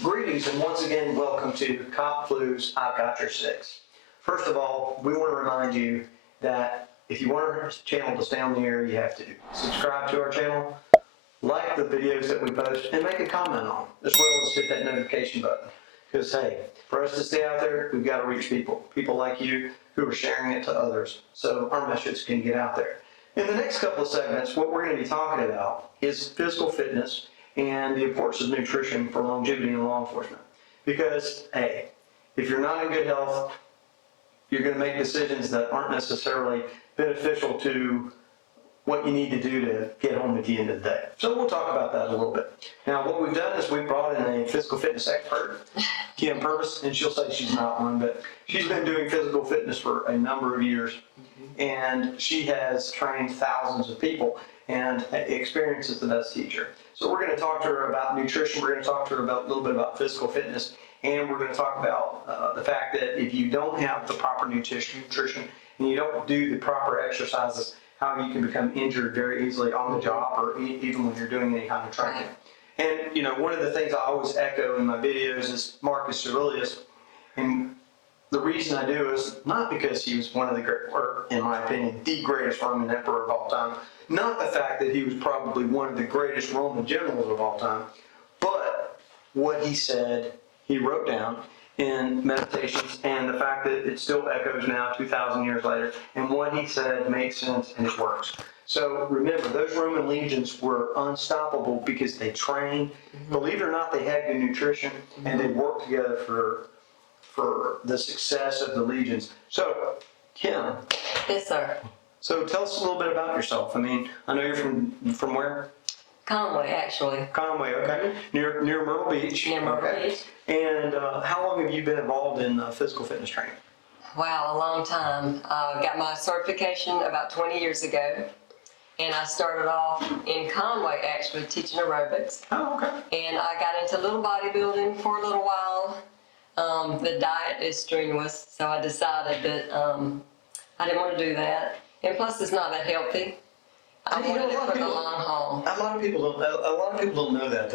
Greetings and once again welcome to Cop Flu's I've Got Your Six. First of all, we want to remind you that if you want our channel to stay on the air, you have to subscribe to our channel, like the videos that we post, and make a comment on them, as well as hit that notification button. Because hey, for us to stay out there, we've got to reach people like you who are sharing it to others, so our message can get out there. In the next couple of segments, what we're going to be talking about is physical fitness and the importance of nutrition for longevity in law enforcement. Because, hey, if you're not in good health, you're going to make decisions that aren't necessarily beneficial to what you need to do to get home at the end of the day. So we'll talk about that a little bit. Now, what we've done is we've brought in a physical fitness expert, Kim Purvis, and she'll say she's not one, but she's been doing physical fitness for a number of years, and she has trained thousands of people and experience as the best teacher. So we're going to talk to her about nutrition, we're going to talk to her about a little bit about physical fitness, and we're going to talk about the fact that if you don't have the proper nutrition and you don't do the proper exercises, how you can become injured very easily on the job or even when you're doing any kind of training. And you know, one of the things I always echo in my videos is Marcus Aurelius, and the reason I do is not because he was one of the great, or in my opinion, the greatest Roman emperor of all time, not the fact that he was probably one of the greatest Roman generals of all time, but what he said, he wrote down in Meditations, and the fact that it still echoes now 2,000 years later, and what he said makes sense and it works. So remember, those Roman legions were unstoppable because they trained. Believe it or not, they had good nutrition, and they worked together for the success of the legions. So, Kim. Yes, sir. So tell us a little bit about yourself. I mean, I know you're from where? Conway, actually. Conway, okay. Near Myrtle Beach. Near Myrtle Beach. And how long have you been involved in physical fitness training? Wow, a long time. I got my certification about 20 years ago, and I started off in Conway, actually, teaching aerobics. Oh, okay. And I got into little bodybuilding for a little while. The diet is strenuous, so I decided that I didn't want to do that. And plus, it's not that healthy. I wanted it for the long haul. A lot of people don't know that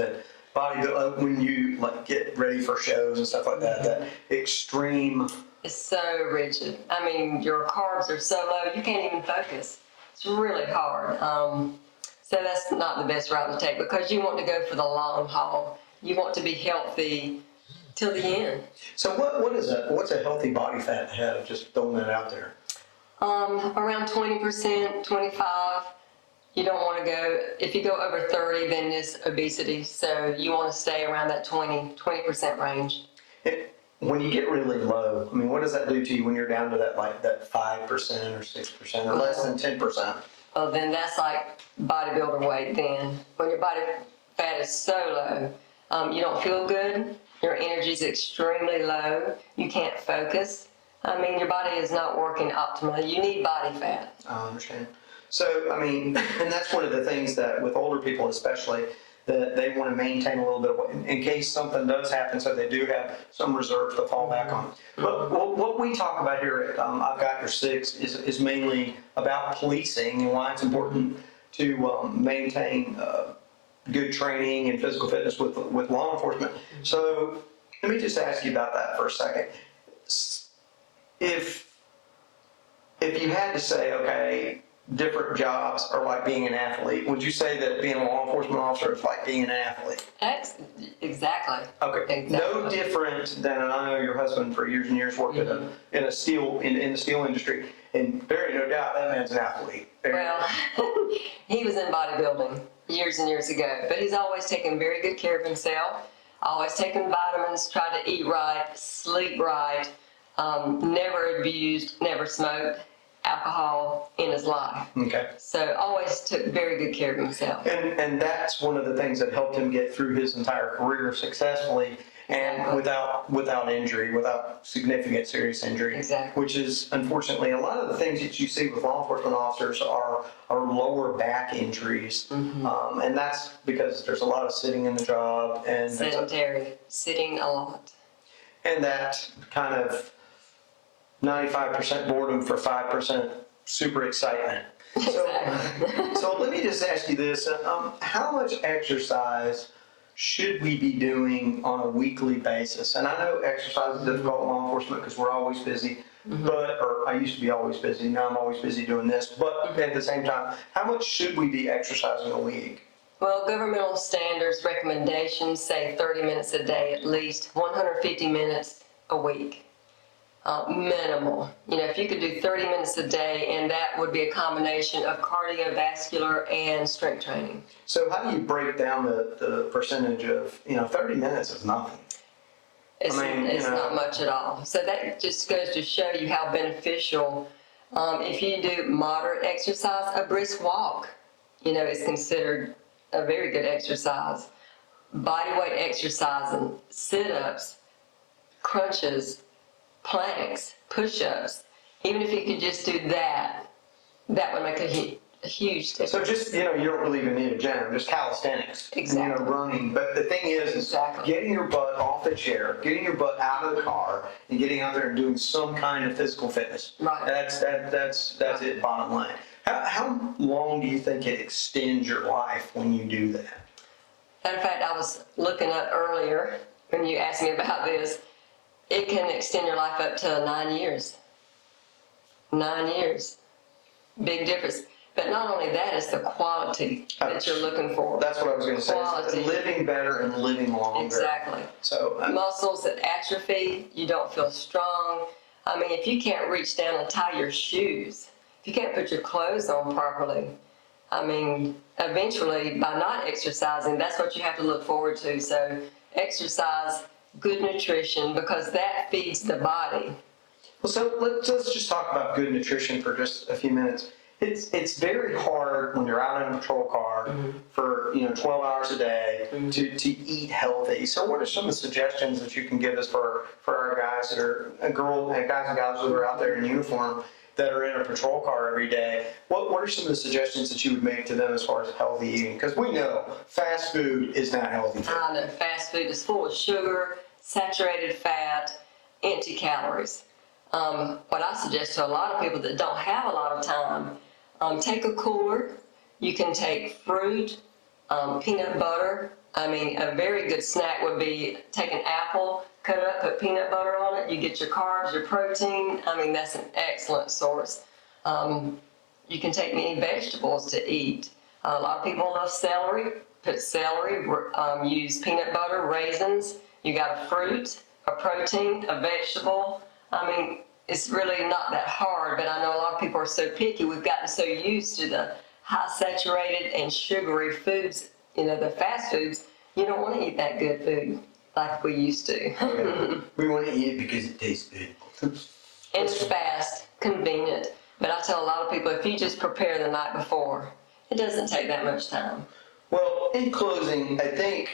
bodybuilding, when you like get ready for shows and stuff like that, that extreme. It's so rigid. I mean, your carbs are so low, you can't even focus. It's really hard. So that's not the best route to take because you want to go for the long haul. You want to be healthy till the end. So what is that? What's a healthy body fat to have? Just throwing that out there. Around 20%, 25. You don't want to go, if you go over 30, then it's obesity. So you want to stay around that 20% range. When you get really low, I mean, what does that do to you when you're down to that 5% or 6% or less than 10%? Well, then that's like bodybuilder weight then. When your body fat is so low, you don't feel good. Your energy is extremely low. You can't focus. I mean, your body is not working optimally. You need body fat. I understand. So, I mean, and that's one of the things that with older people especially, that they want to maintain a little bit of weight in case something does happen, so they do have some reserves to fall back on. But what we talk about here at I've Got Your Six is mainly about policing and why it's important to maintain good training and physical fitness with law enforcement. So let me just ask you about that for a second. If you had to say, okay, different jobs are like being an athlete, would you say that being a law enforcement officer is like being an athlete? Exactly. Okay. Exactly. No different than, and I know your husband for years and years worked in the steel industry, and very no doubt that man's an athlete. Well, he was in bodybuilding years and years ago, but he's always taken very good care of himself, always taken vitamins, tried to eat right, sleep right, never abused, never smoked alcohol in his life. Okay. So always took very good care of himself. And that's one of the things that helped him get through his entire career successfully and without injury, without significant serious injury. Exactly. Which is unfortunately a lot of the things that you see with law enforcement officers are lower back injuries, and that's because there's a lot of sitting in the job and sedentary, sitting a lot. And that kind of 95% boredom for 5% super excitement. So let me just ask you this, how much exercise should we be doing on a weekly basis? And I know exercise is difficult in law enforcement because we're always busy, or I used to be always busy, now I'm always busy doing this, but at the same time, how much should we be exercising a week? Well, governmental standards recommendations say 30 minutes a day at least, 150 minutes a week. Minimal. You know, if you could do 30 minutes a day, and that would be a combination of cardiovascular and strength training. So how do you break down the percentage of, 30 minutes is nothing. It's not much at all. So that just goes to show you how beneficial, if you do moderate exercise, a brisk walk, is considered a very good exercise. Body weight exercise and sit-ups, crunches, planks, push-ups, even if you could just do that, that would make a huge difference. So just, you don't really even need a gym, just calisthenics. Exactly. Running. But the thing is Exactly. getting your butt off the chair, getting your butt out of the car, and getting out there and doing some kind of physical fitness. Right. That's it, bottom line. How long do you think it extends your life when you do that? In fact, I was looking up earlier when you asked me about this. It can extend your life up to 9 years. 9 years. Big difference. But not only that, it's the quality that you're looking for. That's what I was going to say. Quality. Living better and living longer. Exactly. So muscles that atrophy, you don't feel strong. I mean, if you can't reach down and tie your shoes, if you can't put your clothes on properly, I mean, eventually by not exercising, that's what you have to look forward to. So exercise, good nutrition, because that feeds the body. Well, so let's just talk about good nutrition for just a few minutes. It's very hard when you're out in a patrol car for 12 hours a day to eat healthy. So what are some of the suggestions that you can give us for our guys that are guys and gals that are out there in uniform that are in a patrol car every day? What are some of the suggestions that you would make to them as far as healthy eating? Because we know fast food is not healthy food. I know fast food is full of sugar, saturated fat, empty calories. What I suggest to a lot of people that don't have a lot of time, take a cooler. You can take fruit, peanut butter. I mean, a very good snack would be take an apple, cut it up, put peanut butter on it. You get your carbs, your protein. I mean, that's an excellent source. You can take many vegetables to eat. A lot of people love celery. Put celery, use peanut butter, raisins. You got a fruit, a protein, a vegetable. I mean, it's really not that hard, but I know a lot of people are so picky. We've gotten so used to the high saturated and sugary foods, the fast foods. You don't want to eat that good food like we used to. We want to eat it because it tastes good. It's fast, convenient. But I tell a lot of people, if you just prepare the night before, it doesn't take that much time. Well, in closing, I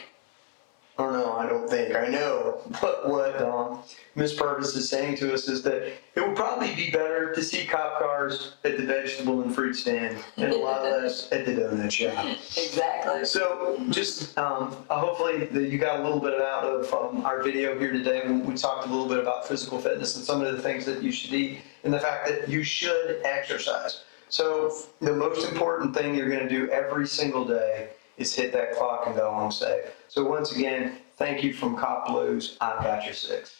know what Ms. Purvis is saying to us is that it would probably be better to see cop cars at the vegetable and fruit stand and a lot less at the donut shop. Exactly. So just hopefully you got a little bit out of our video here today. We talked a little bit about physical fitness and some of the things that you should eat and the fact that you should exercise. So the most important thing you're going to do every single day is hit that clock and go home safe. So once again, thank you from Cop Blues. I've got your six.